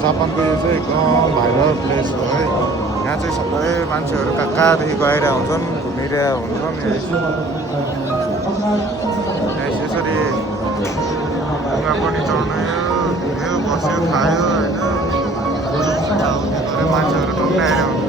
जापानको यो चाहिँ एकदम भाइरल प्लेस हो है। यहाँ चाहिँ सबै मान्छेहरू कहाँ कहाँदेखि गइरहेको हुन्छन्, घुमिरहेको हुन्छन्। यहाँ यसरी ढुङ्गा पनि चढ्यो, घुम्यो, बस्यो, खायो होइन। मान्छेहरू घुम्ने आइरहेको हुन्छ।